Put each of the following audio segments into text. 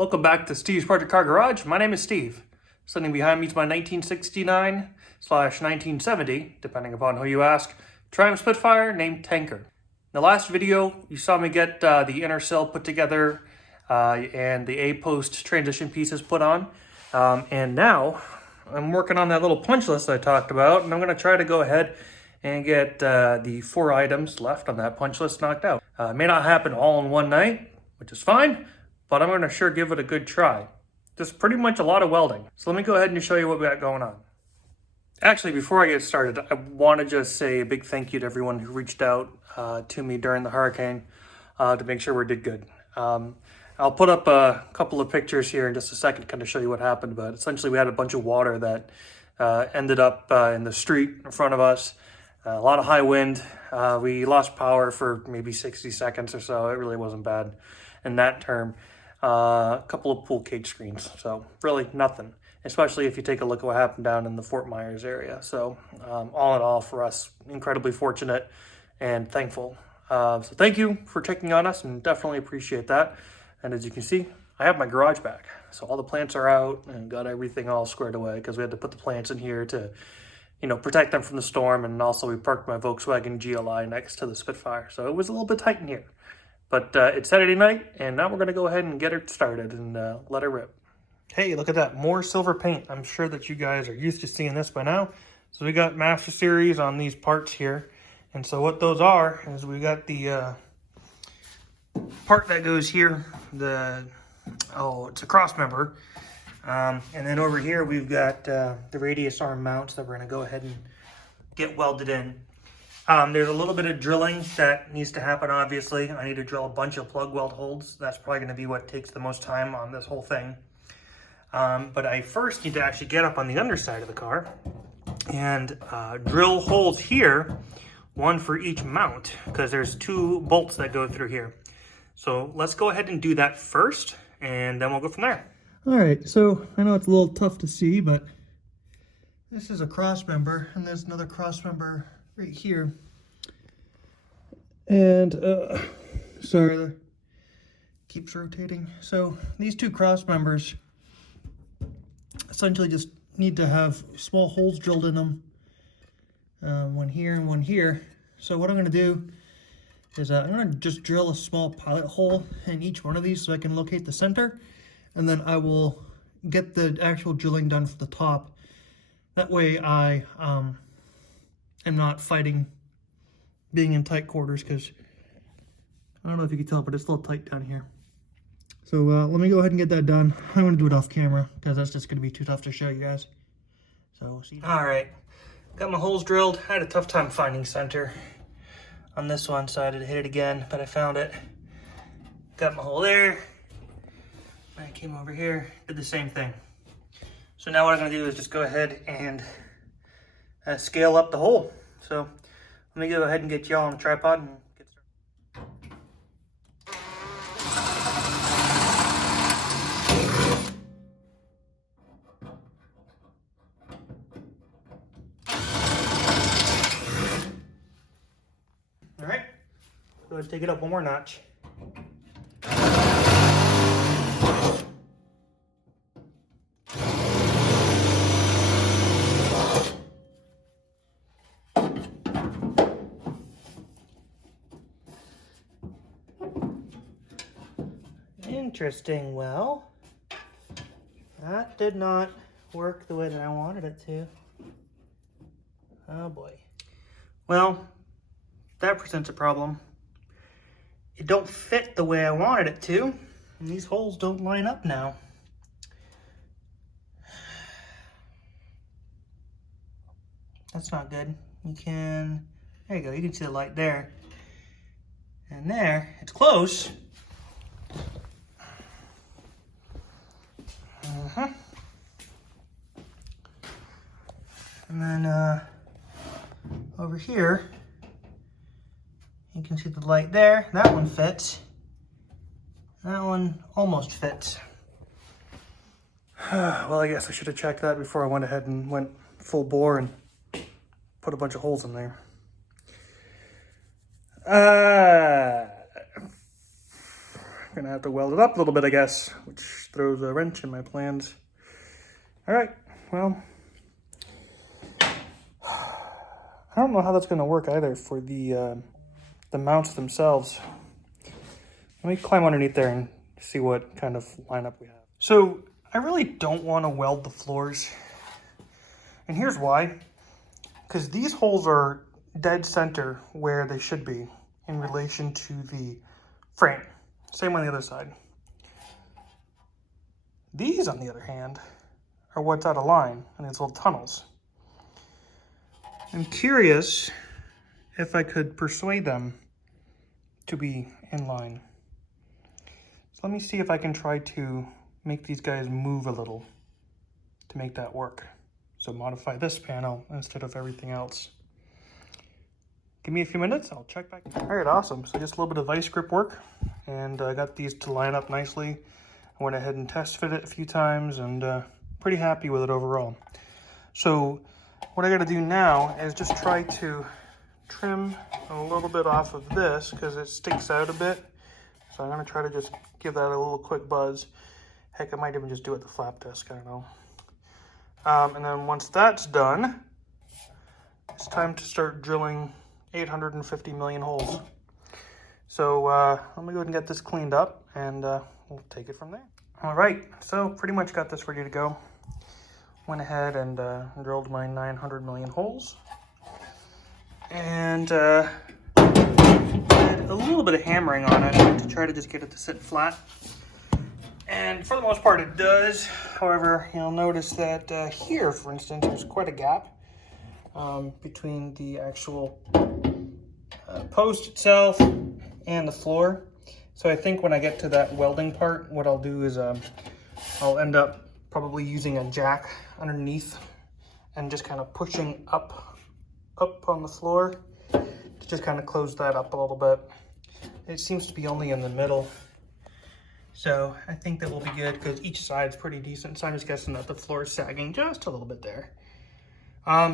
Welcome back to Steve's Project Car Garage. My name is Steve. Sitting behind me is my 1969/1970, depending upon who you ask, Triumph Spitfire named Tanker. In the last video, you saw me get the inner sill put together and the A-post transition pieces put on. And now I'm working on that little punch list I talked about, and I'm going to try to go ahead and get the 4 items left on that punch list knocked out. It may not happen all in one night, which is fine, but I'm going to sure give it a good try. Just pretty much a lot of welding. So let me go ahead and show you what we got going on. Actually, before I get started, I want to just say a big thank you to everyone who reached out to me during the hurricane to make sure we did good. I'll put up a couple of pictures here in just a second to kind of show you what happened, but essentially we had a bunch of water that ended up in the street in front of us. A lot of high wind. We lost power for maybe 60 seconds or so. It really wasn't bad in that term. A couple of pool cage screens, so really nothing, especially if you take a look at what happened down in the Fort Myers area. So all in all, for us, incredibly fortunate and thankful. So thank you for checking on us, and definitely appreciate that. And as you can see, I have my garage back, so all the plants are out and got everything all squared away because we had to put the plants in here to, you know, protect them from the storm. And also we parked my Volkswagen GLI next to the Spitfire, so it was a little bit tight in here. But it's Saturday night, and now we're going to go ahead and get it started and let it rip. Hey, look at that. More silver paint. I'm sure that you guys are used to seeing this by now. So we got Master Series on these parts here. And so what those are is we got the part that goes here. It's a cross member. And then over here we've got the radius arm mounts that we're going to go ahead and get welded in. There's a little bit of drilling that needs to happen, obviously. I need to drill a bunch of plug weld holes. That's probably going to be what takes the most time on this whole thing. But I first need to actually get up on the underside of the car and drill holes here, one for each mount, because there's 2 bolts that go through here. So let's go ahead and do that first, and then we'll go from there. All right, so I know it's a little tough to see, but this is a cross member, and there's another cross member right here. And sorry, that keeps rotating. So these 2 cross members essentially just need to have small holes drilled in them, one here and one here. So what I'm going to do is I'm going to just drill a small pilot hole in each one of these so I can locate the center, and then I will get the actual drilling done for the top. That way I am not fighting being in tight quarters, because I don't know if you can tell, but it's a little tight down here. So let me go ahead and get that done. I'm going to do it off camera because that's just going to be too tough to show you guys. So see. All right, got my holes drilled. I had a tough time finding center on this one, so I had to hit it again, but I found it. Got my hole there. I came over here, did the same thing. So now what I'm going to do is just go ahead and scale up the hole. So let me go ahead and get y'all on the tripod and get started. All right, go ahead and take it up one more notch. Interesting. Well, that did not work the way that I wanted it to. Oh boy. Well, that presents a problem. It don't fit the way I wanted it to, and these holes don't line up now. That's not good. There you go, you can see the light there. And there, it's close. And then over here, you can see the light there. That one fits. That one almost fits. Well, I guess I should have checked that before I went ahead and went full bore and put a bunch of holes in there. Gonna have to weld it up a little bit, I guess, which throws a wrench in my plans. All right, well, I don't know how that's gonna work either for the mounts themselves. Let me climb underneath there and see what kind of lineup we have. So I really don't want to weld the floors. And here's why. Because these holes are dead center where they should be in relation to the frame. Same on the other side. These, on the other hand, are what's out of line in these little tunnels. I'm curious if I could persuade them to be in line. So let me see if I can try to make these guys move a little to make that work. So modify this panel instead of everything else. Give me a few minutes, I'll check back. All right, awesome. So just a little bit of vice grip work, and I got these to line up nicely. I went ahead and test fit it a few times, and pretty happy with it overall. So what I gotta do now is just try to trim a little bit off of this because it sticks out a bit. So I'm gonna try to just give that a little quick buzz. Heck, I might even just do it with the flap disc, I don't know. And then once that's done, it's time to start drilling 850 million holes. So I'm gonna go ahead and get this cleaned up, and we'll take it from there. All right, so pretty much got this ready to go. Went ahead and drilled my 900 million holes. And did a little bit of hammering on it to try to just get it to sit flat. And for the most part it does. However, you'll notice that here, for instance, there's quite a gap between the actual post itself and the floor. So I think when I get to that welding part, what I'll do is I'll end up probably using a jack underneath and just kind of pushing up on the floor to just kind of close that up a little bit. It seems to be only in the middle. So I think that will be good because each side's pretty decent. So I'm just guessing that the floor is sagging just a little bit there.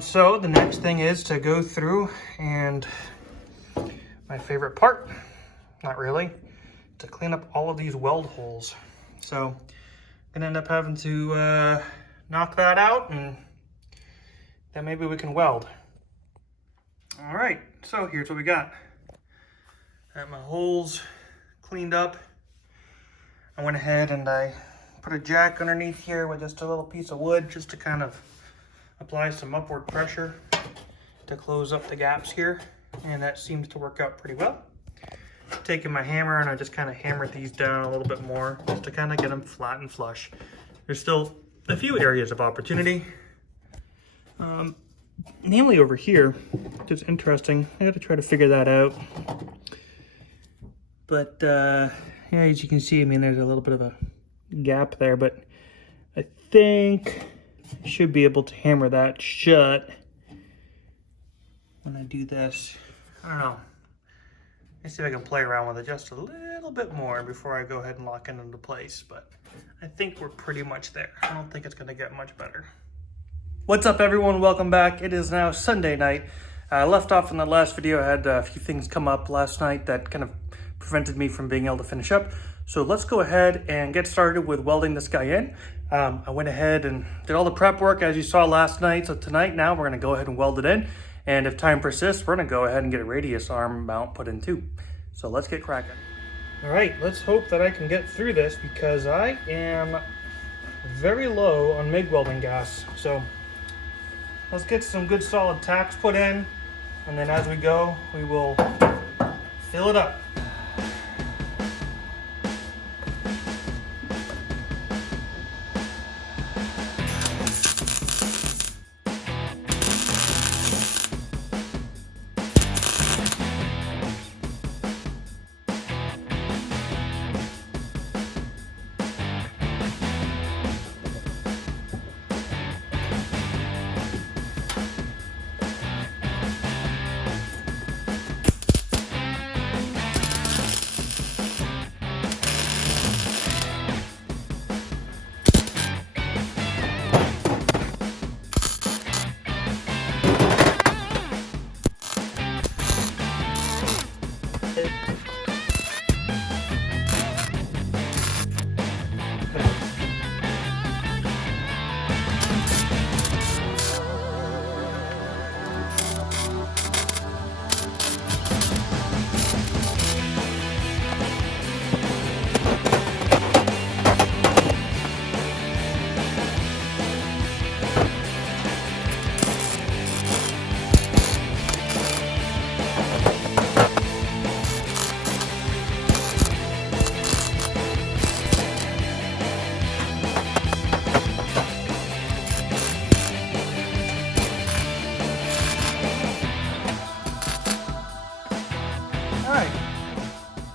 So the next thing is to go through and my favorite part, not really, to clean up all of these weld holes. So I'm gonna end up having to knock that out, and then maybe we can weld. All right, so here's what we got. I got my holes cleaned up. I went ahead and I put a jack underneath here with just a little piece of wood just to kind of apply some upward pressure to close up the gaps here. And that seems to work out pretty well. Taking my hammer, and I just kind of hammered these down a little bit more just to kind of get them flat and flush. There's still a few areas of opportunity. Namely over here, which is interesting. I got to try to figure that out. But yeah, as you can see, I mean, there's a little bit of a gap there, but I think I should be able to hammer that shut when I do this. I don't know. Let's see if I can play around with it just a little bit more before I go ahead and lock it into place, but I think we're pretty much there. I don't think it's gonna get much better. What's up, everyone? Welcome back. It is now Sunday night. I left off in the last video. I had a few things come up last night that kind of prevented me from being able to finish up. So let's go ahead and get started with welding this guy in. I went ahead and did all the prep work as you saw last night. So tonight now we're gonna go ahead and weld it in. And if time persists, we're gonna go ahead and get a radius arm mount put in too. So let's get cracking. All right, let's hope that I can get through this because I am very low on MIG welding gas. So let's get some good solid tacks put in, and then as we go, we will fill it up.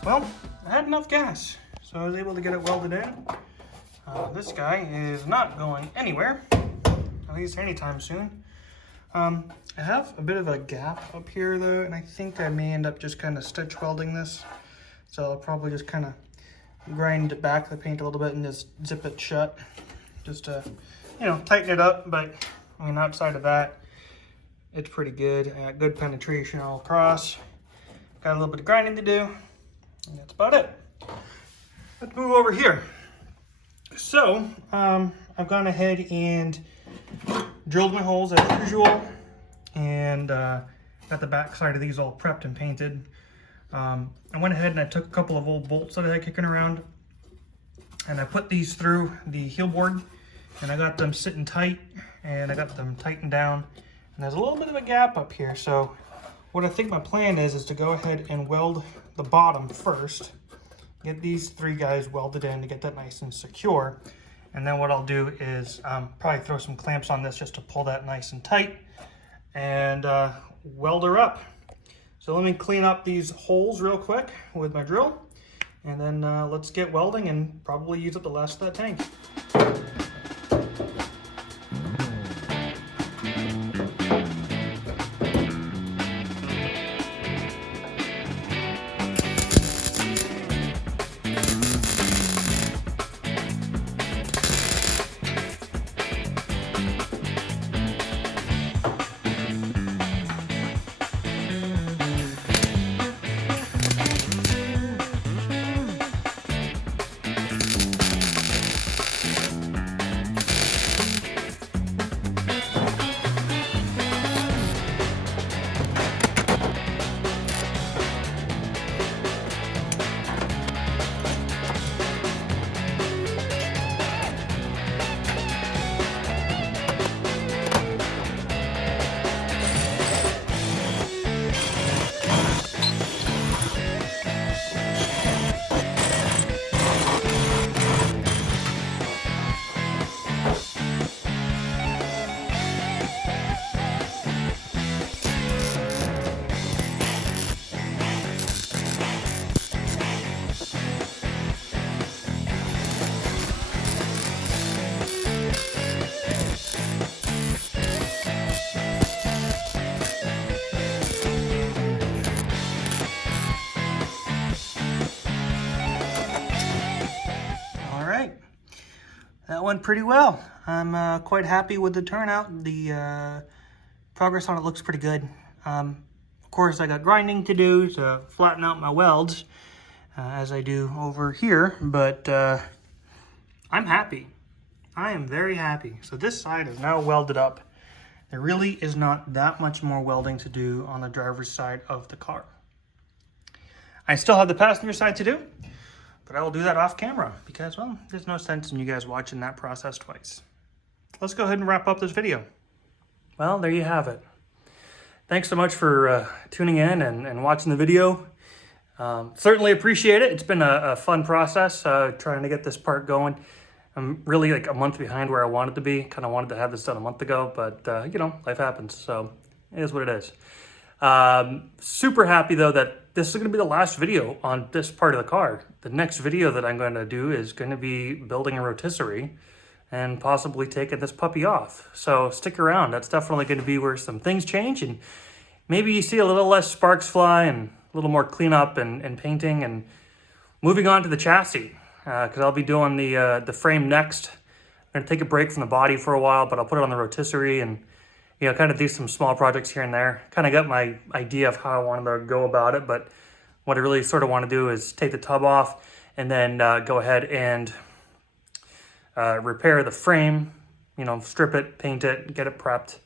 Well, I had enough gas, so I was able to get it welded in. This guy is not going anywhere, at least anytime soon. I have a bit of a gap up here though, and I think I may end up just kind of stitch welding this. So I'll probably just kind of grind back the paint a little bit and just zip it shut, just to, you know, tighten it up. But I mean, outside of that, it's pretty good. I got good penetration all across. Got a little bit of grinding to do, and that's about it. Let's move over here. So I've gone ahead and drilled my holes as usual, and got the back side of these all prepped and painted. I went ahead and I took a couple of old bolts that I had kicking around, and I put these through the heel board, and I got them sitting tight, and I got them tightened down. And there's a little bit of a gap up here, so what I think my plan is to go ahead and weld the bottom first, get these three guys welded in to get that nice and secure. And then what I'll do is probably throw some clamps on this just to pull that nice and tight, and weld her up. So let me clean up these holes real quick with my drill, and then let's get welding and probably use up the last of that tank. That went pretty well. I'm quite happy with the turnout. The progress on it looks pretty good. Of course, I got grinding to do to flatten out my welds, as I do over here, but I'm happy. I am very happy. So this side is now welded up. There really is not that much more welding to do on the driver's side of the car. I still have the passenger side to do, but I will do that off camera because, well, there's no sense in you guys watching that process twice. Let's go ahead and wrap up this video. Well, there you have it. Thanks so much for tuning in and watching the video. Certainly appreciate it. It's been a fun process trying to get this part going. I'm really like a month behind where I wanted to be. Kind of wanted to have this done a month ago, but you know, life happens. So it is what it is. Super happy though that this is going to be the last video on this part of the car. The next video that I'm going to do is going to be building a rotisserie and possibly taking this puppy off. So stick around. That's definitely going to be where some things change, and maybe you see a little less sparks fly and a little more cleanup and painting and moving on to the chassis. Because I'll be doing the frame next. I'm going to take a break from the body for a while, but I'll put it on the rotisserie and, you know, kind of do some small projects here and there. Kind of got my idea of how I wanted to go about it, but what I really sort of want to do is take the tub off and then go ahead and repair the frame, you know, strip it, paint it, get it prepped,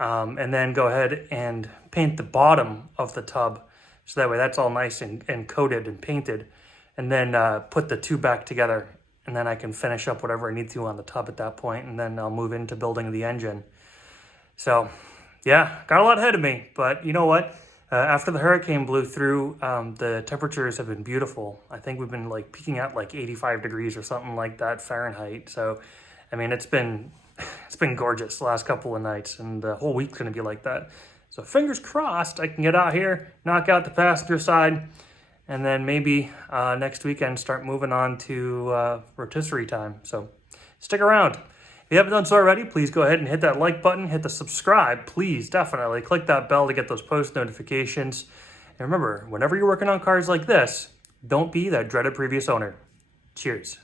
and then go ahead and paint the bottom of the tub so that way that's all nice and coated and painted, and then put the two back together, and then I can finish up whatever I need to on the tub at that point, and then I'll move into building the engine. So, yeah, got a lot ahead of me, but you know what? After the hurricane blew through, the temperatures have been beautiful. I think we've been like peaking at like 85 degrees or something like that Fahrenheit. So, I mean, it's been gorgeous the last couple of nights, and the whole week's gonna be like that. So fingers crossed I can get out here, knock out the passenger side, and then maybe next weekend start moving on to rotisserie time. So stick around. If you haven't done so already, please go ahead and hit that like button, hit the subscribe, please, definitely. Click that bell to get those post notifications. And remember, whenever you're working on cars like this, don't be that dreaded previous owner. Cheers.